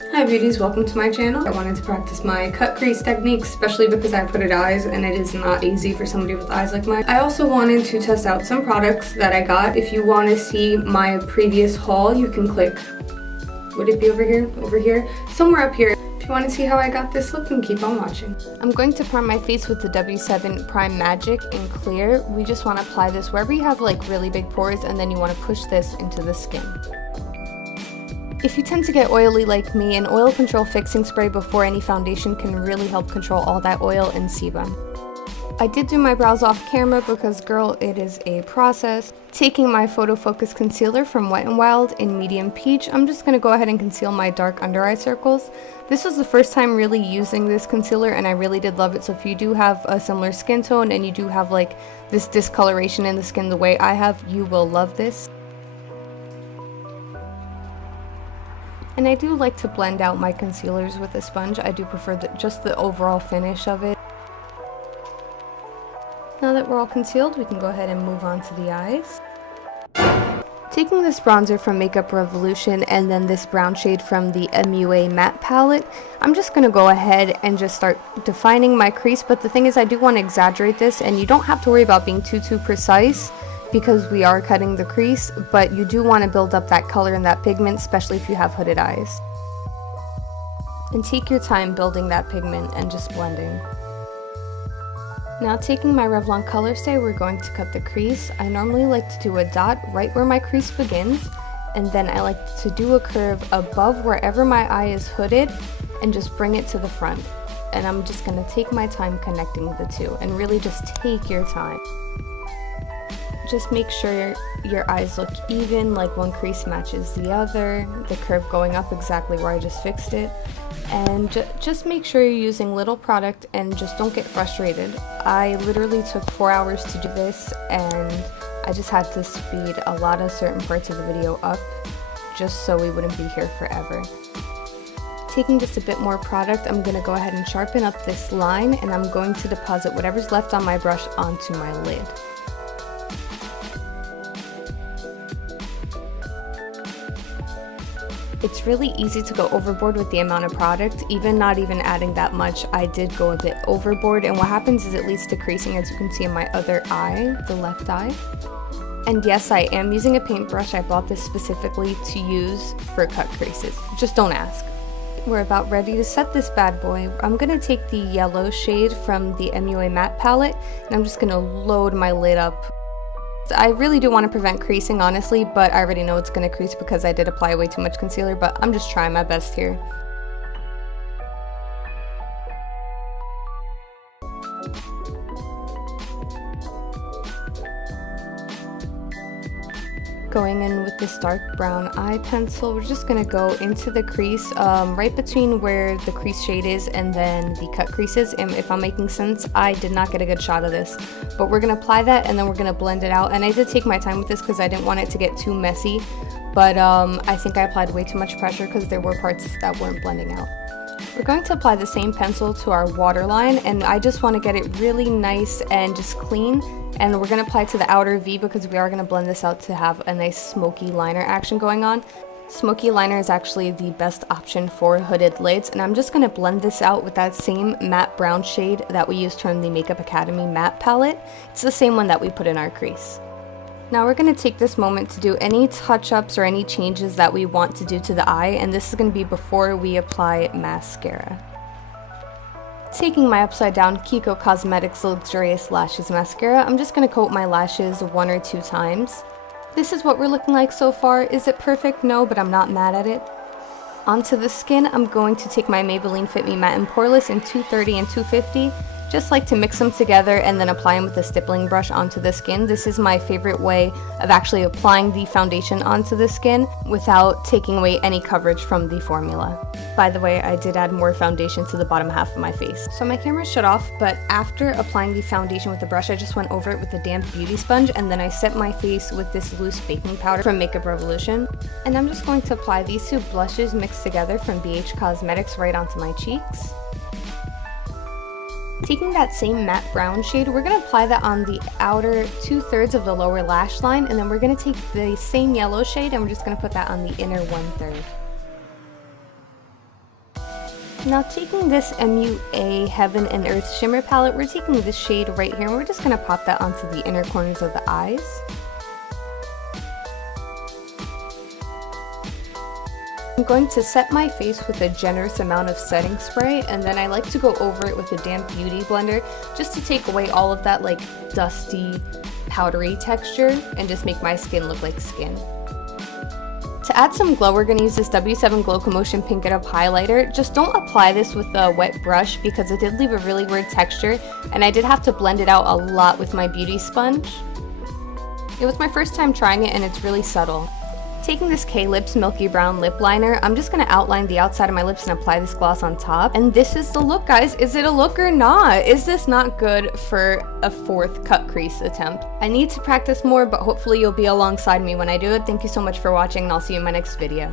Hi beauties, welcome to my channel. I wanted to practice my cut crease technique, especially because I have hooded eyes and it is not easy for somebody with eyes like mine. I also wanted to test out some products that I got. If you want to see my previous haul, you can click, would it be over here? Over here? Somewhere up here. If you want to see how I got this look, then keep on watching. I'm going to prime my face with the W7 Prime Magic in clear. We just want to apply this wherever you have like really big pores, and then you want to push this into the skin. If you tend to get oily like me, an oil control fixing spray before any foundation can really help control all that oil and sebum. I did do my brows off camera because girl, it is a process. Taking my Photo Focus concealer from Wet n Wild in medium peach, I'm just going to go ahead and conceal my dark under eye circles. This was the first time really using this concealer and I really did love it, so if you do have a similar skin tone and you do have like this discoloration in the skin the way I have, you will love this. And I do like to blend out my concealers with a sponge. I do prefer just the overall finish of it. Now that we're all concealed, we can go ahead and move on to the eyes. Taking this bronzer from Makeup Revolution and then this brown shade from the MUA matte palette, I'm just going to go ahead and just start defining my crease. But the thing is, I do want to exaggerate this, and you don't have to worry about being too precise, because we are cutting the crease, but you do want to build up that color and that pigment, especially if you have hooded eyes. And take your time building that pigment and just blending. Now taking my Revlon Color Stay, we're going to cut the crease. I normally like to do a dot right where my crease begins, and then I like to do a curve above wherever my eye is hooded and just bring it to the front. And I'm just going to take my time connecting the two, and really just take your time. Just make sure your eyes look even, like one crease matches the other, the curve going up exactly where I just fixed it. And just make sure you're using little product and just don't get frustrated. I literally took 4 hours to do this, and I just had to speed a lot of certain parts of the video up just so we wouldn't be here forever. Taking just a bit more product, I'm going to go ahead and sharpen up this line, and I'm going to deposit whatever's left on my brush onto my lid. It's really easy to go overboard with the amount of product. Not even adding that much, I did go a bit overboard, and what happens is it leads to creasing, as you can see in my other eye, the left eye. And yes, I am using a paintbrush. I bought this specifically to use for cut creases. Just don't ask. We're about ready to set this bad boy. I'm going to take the yellow shade from the MUA matte palette, and I'm just going to load my lid up. I really do want to prevent creasing, honestly, but I already know it's going to crease because I did apply way too much concealer, but I'm just trying my best here. Going in with this dark brown eye pencil, we're just going to go into the crease right between where the crease shade is and then the cut creases. And if I'm making sense, I did not get a good shot of this, but we're going to apply that and then we're going to blend it out. And I did take my time with this because I didn't want it to get too messy, but I think I applied way too much pressure because there were parts that weren't blending out. We're going to apply the same pencil to our waterline, and I just want to get it really nice and just clean. And we're going to apply to the outer V because we are going to blend this out to have a nice smoky liner action going on. Smoky liner is actually the best option for hooded lids, and I'm just going to blend this out with that same matte brown shade that we used from the Makeup Academy matte palette. It's the same one that we put in our crease. Now we're going to take this moment to do any touch-ups or any changes that we want to do to the eye, and this is going to be before we apply mascara. Taking my upside down Kiko Cosmetics Luxurious Lashes Mascara, I'm just going to coat my lashes 1 or 2 times. This is what we're looking like so far. Is it perfect? No, but I'm not mad at it. Onto the skin, I'm going to take my Maybelline Fit Me Matte and Poreless in 230 and 250. Just like to mix them together and then apply them with a stippling brush onto the skin. This is my favorite way of actually applying the foundation onto the skin without taking away any coverage from the formula. By the way, I did add more foundation to the bottom half of my face. So my camera shut off, but after applying the foundation with the brush, I just went over it with a damp beauty sponge, and then I set my face with this loose baking powder from Makeup Revolution. And I'm just going to apply these 2 blushes mixed together from BH Cosmetics right onto my cheeks. Taking that same matte brown shade, we're going to apply that on the outer 2/3 of the lower lash line, and then we're going to take the same yellow shade and we're just going to put that on the inner 1/3. Now taking this MUA Heaven and Earth Shimmer palette, we're taking this shade right here and we're just going to pop that onto the inner corners of the eyes. I'm going to set my face with a generous amount of setting spray, and then I like to go over it with a damp beauty blender just to take away all of that like dusty, powdery texture and just make my skin look like skin. To add some glow, we're going to use this W7 Glow Commotion Pink It Up highlighter. Just don't apply this with a wet brush because it did leave a really weird texture and I did have to blend it out a lot with my beauty sponge. It was my first time trying it and it's really subtle. Taking this K-Lips Milky Brown lip liner, I'm just going to outline the outside of my lips and apply this gloss on top. And this is the look, guys. Is it a look or not? Is this not good for a 4th cut crease attempt? I need to practice more, but hopefully you'll be alongside me when I do it. Thank you so much for watching and I'll see you in my next video.